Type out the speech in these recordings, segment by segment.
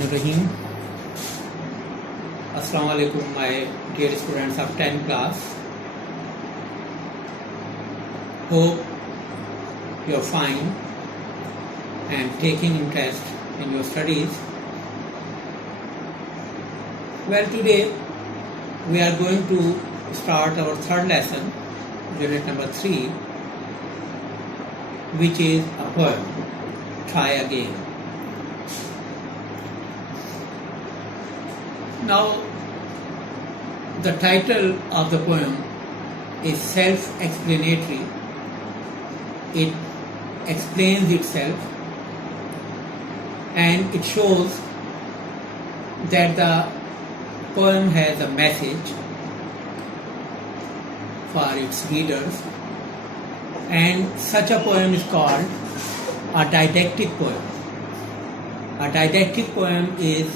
Bismillahirrahmanirrahim. Assalamu alaikum, my dear students of 10th class. Hope you're fine and taking interest in your studies. Well, today we are going to start our third lesson, unit number 3, which is a poem, Try Again. Now, the title of the poem is self-explanatory. It explains itself and it shows that the poem has a message for its readers, and such a poem is called a didactic poem. A didactic poem is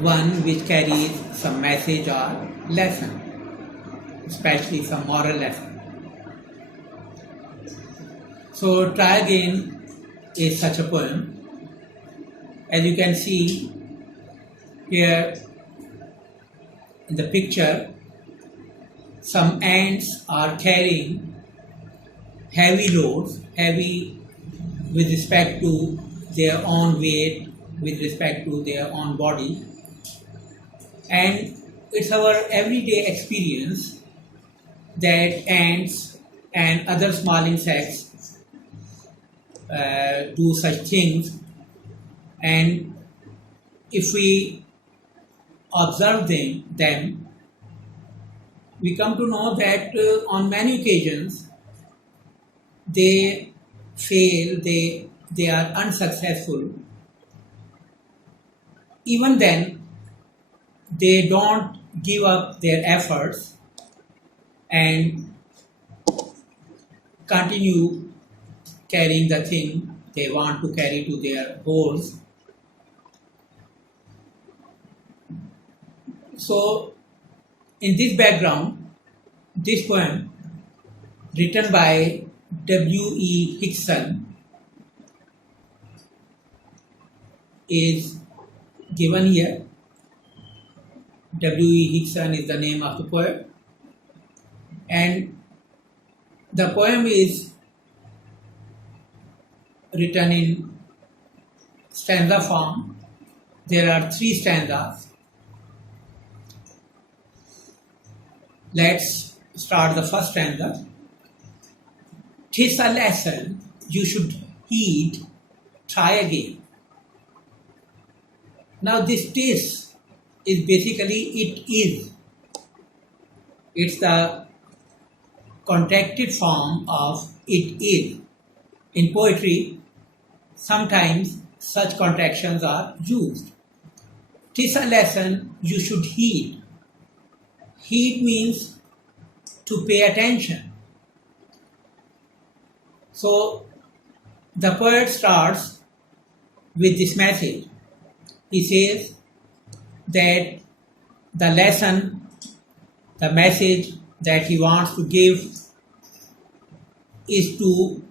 one which carries some message or lesson, especially some moral lesson. So, Try Again is such a poem. As you can see here in the picture, some ants are carrying heavy loads, heavy with respect to their own weight, with respect to their own body. And it's our everyday experience that ants and other small insects do such things, and if we observe them, we come to know that on many occasions they fail, they are unsuccessful. Even then, they don't give up their efforts and continue carrying the thing they want to carry to their goals. So, in this background, this poem, written by W.E. Hickson, is given here. W.E. Hickson is the name of the poem, and the poem is written in stanza form. There are 3 stanzas. Let's start the first stanza. "'Tis a lesson you should heed, try again." Now this "'tis" is basically "it is." It's the contracted form of "it is." In poetry, sometimes such contractions are used. "'Tis a lesson you should heed." Heed means to pay attention. So the poet starts with this message. He says that the lesson, the message that he wants to give is to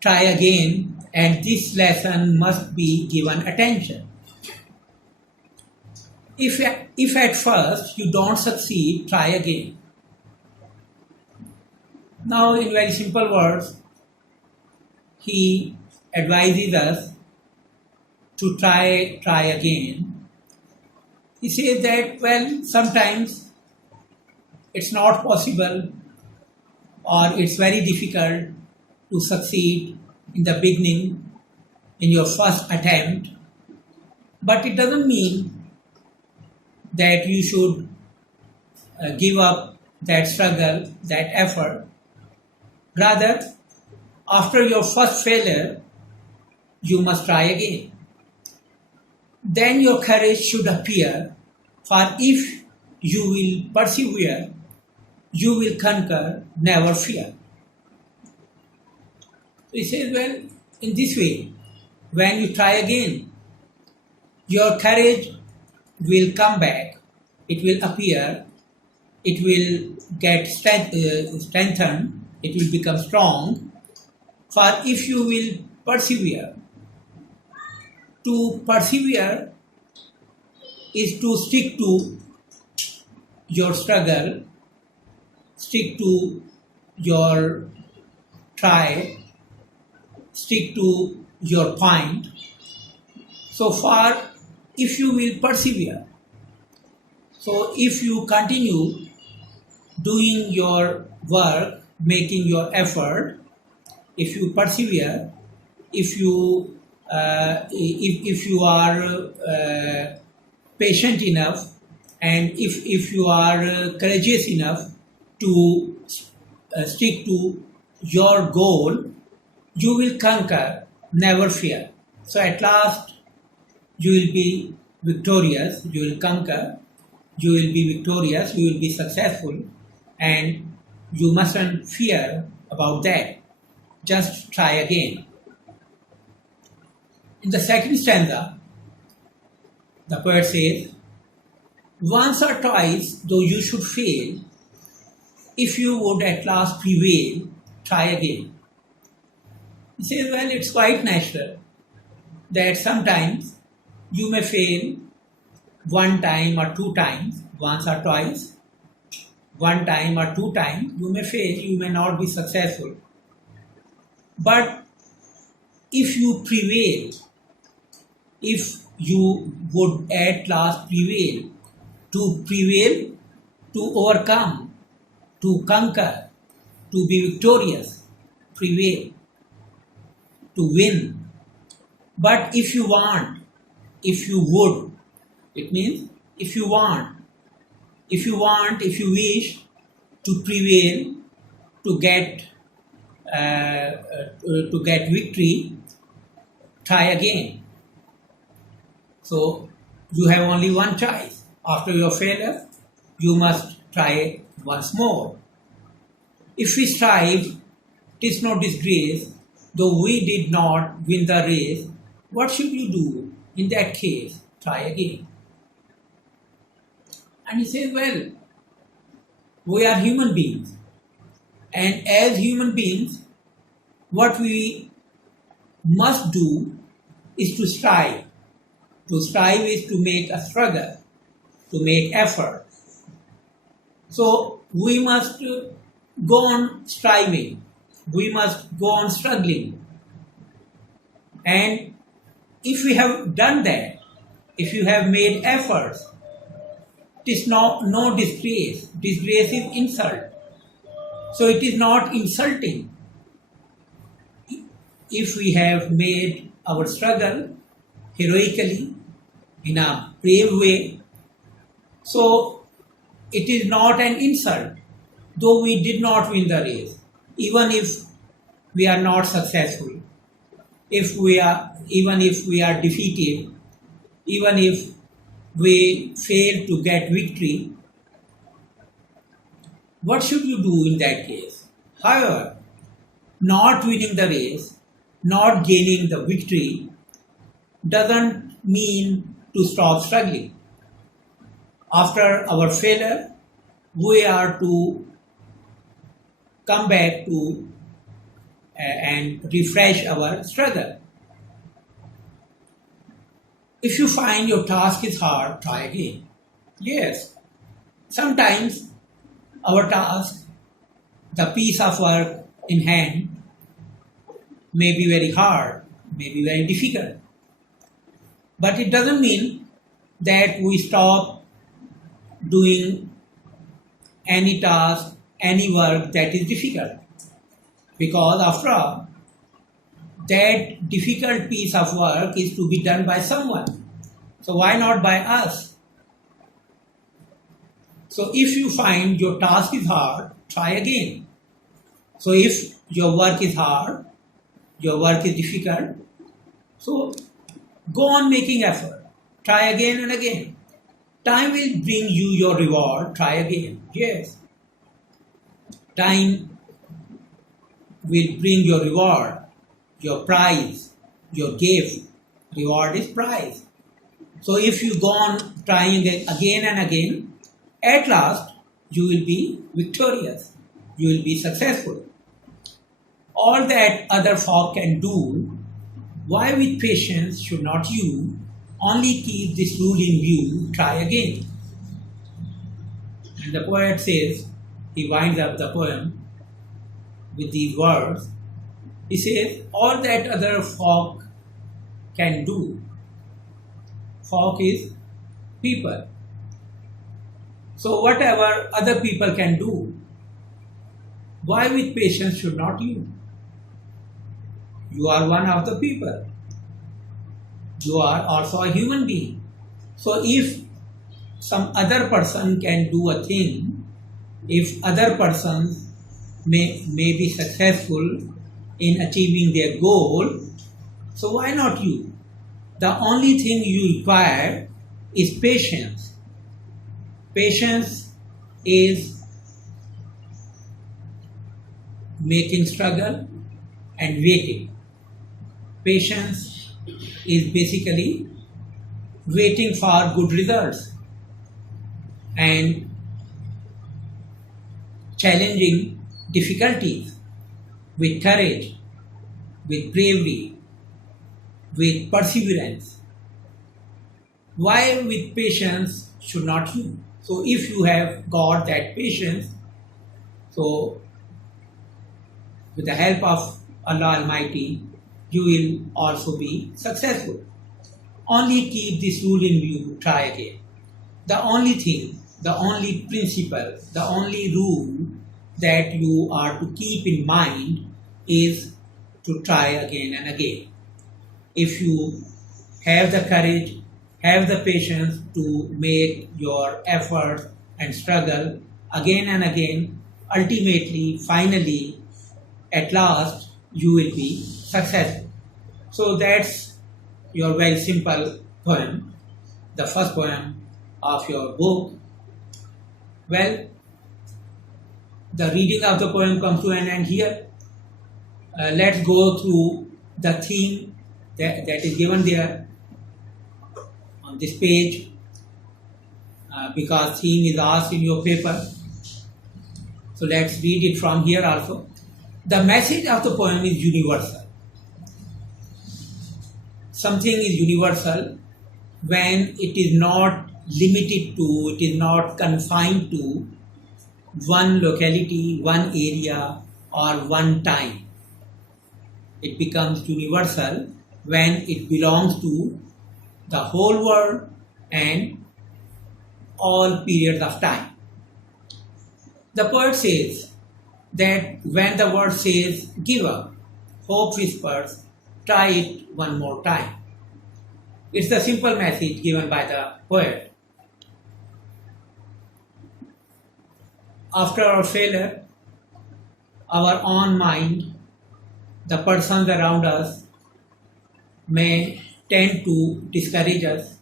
try again, and this lesson must be given attention. If at first you don't succeed, try again. Now, in very simple words, he advises us to try again. He says that, well, sometimes it's not possible or it's very difficult to succeed in the beginning, in your first attempt, but it doesn't mean that you should give up that struggle, that effort. Rather, after your first failure, you must try again. Then your courage should appear, for if you will persevere, you will conquer, never fear. So he says, well, in this way, when you try again, your courage will come back, it will appear, it will get strengthened, it will become strong. For if you will persevere, to persevere is to stick to your struggle, stick to your try, stick to your point. So far, if you will persevere, so if you continue doing your work, making your effort, if you persevere, if you are patient enough, and if you are courageous enough to stick to your goal, you will conquer, never fear. So at last, you will be victorious, you will conquer, you will be victorious, you will be successful, and you mustn't fear about that. Just try again. In the second stanza, the poet says, once or twice, though you should fail, if you would at last prevail, try again. He says, well, it's quite natural that sometimes you may fail one time or two times, once or twice, one time or two times, you may fail, you may not be successful. But if you prevail, if you would at last prevail, to overcome, to conquer, to be victorious, prevail, to win. But if you want, if you would, it means if you want, if you wish to prevail, to get victory, try again. So you have only one choice. After your failure, you must try once more. If we strive, 'tis no disgrace, though we did not win the race. What should you do in that case? Try again. And he says, well, we are human beings. And as human beings, what we must do is to strive. To strive is to make a struggle, to make effort. So we must go on striving. We must go on struggling. And if we have done that, if you have made efforts, it is no disgrace. Disgrace is insult. So it is not insulting if we have made our struggle heroically, in a brave way. So it is not an insult, though we did not win the race, even if we are not successful, even if we are defeated, even if we fail to get victory. What should you do in that case? However, not winning the race, not gaining the victory, doesn't mean to stop struggling. After our failure, we are to come back to and refresh our struggle. If you find your task is hard, try again. Yes, sometimes our task, the piece of work in hand, may be very hard, may be very difficult. But it doesn't mean that we stop doing any task, any work that is difficult. Because after all, that difficult piece of work is to be done by someone. So why not by us? So if you find your task is hard, try again. So if your work is hard, your work is difficult, so go on making effort. Try again and again. Time will bring you your reward. Try again. Yes. Time will bring your reward, your prize, your gift. Reward is prize. So if you go on trying again and again, at last you will be victorious. You will be successful. All that other folk can do, why with patience should not you only keep this rule in view, try again. And the poet says, he winds up the poem with these words. He says, all that other folk can do. Folk is people. So whatever other people can do, why with patience should not you? You are one of the people. You are also a human being. So if some other person can do a thing, if other persons may be successful in achieving their goal, so why not you? The only thing you require is patience. Patience is making struggle and waiting. Patience is basically waiting for good results and challenging difficulties with courage, with bravery, with perseverance. Why with patience should not you? So if you have got that patience, so with the help of Allah Almighty, you will also be successful. Only keep this rule in view, try again. The only thing, the only principle, the only rule that you are to keep in mind is to try again and again. If you have the courage, have the patience to make your efforts and struggle again and again, ultimately, finally, at last, you will be successful. So that's your very simple poem, the first poem of your book. Well, the reading of the poem comes to an end here. Let's go through the theme that is given there on this page, because theme is asked in your paper. So let's read it from here also. The message of the poem is universal. Something is universal when it is not limited to, it is not confined to one locality, one area, or one time. It becomes universal when it belongs to the whole world and all periods of time. The poet says that when the word says give up, hope whispers, try it one more time. It's the simple message given by the poet. After our failure, our own mind, the persons around us may tend to discourage us.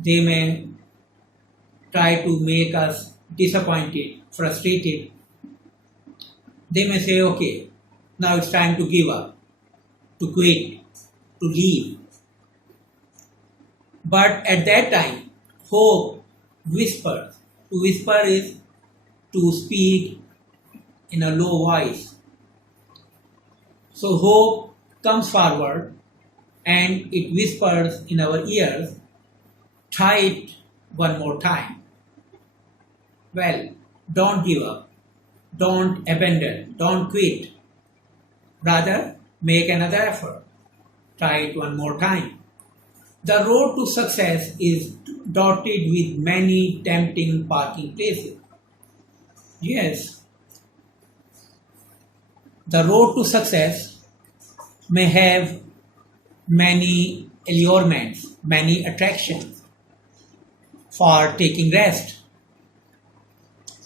They may try to make us disappointed, frustrated. They may say, okay, now it's time to give up, to quit, to leave. But at that time, hope whispers. To whisper is to speak in a low voice. So hope comes forward and it whispers in our ears, try it one more time. Well, don't give up, don't abandon, don't quit. Rather, make another effort. Try it one more time. The road to success is dotted with many tempting parking places. Yes, the road to success may have many allurements, many attractions for taking rest.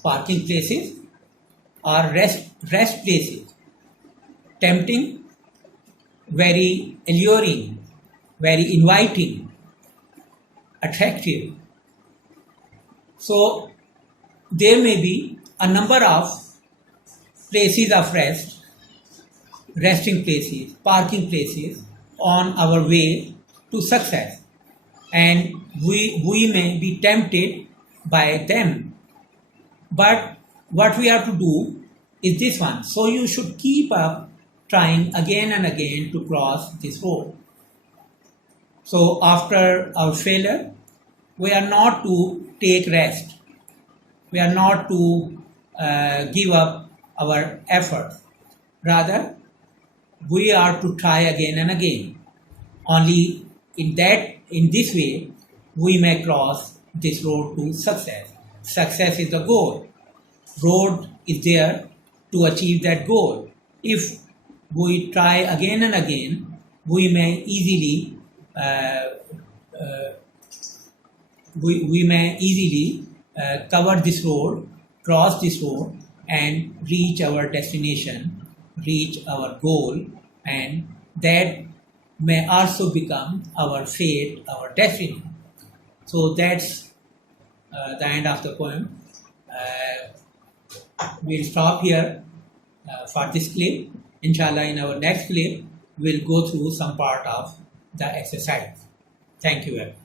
Parking places are rest places, tempting, very alluring, very inviting, attractive. So there may be a number of places of rest, resting places, parking places on our way to success, and we may be tempted by them. But what we have to do is this one. So you should keep up trying again and again to cross this road. So after our failure, we are not to take rest. We are not to give up our effort. Rather, we are to try again and again. Only in this way, we may cross this road to success. Success is the goal. Road is there to achieve that goal. If we try again and again, we may easily cover this road, cross this road, and reach our destination, reach our goal, and that may also become our fate, our destiny. So that's the end of the poem. We'll stop here for this clip. Inshallah, in our next clip, we'll go through some part of the exercise. Thank you very much.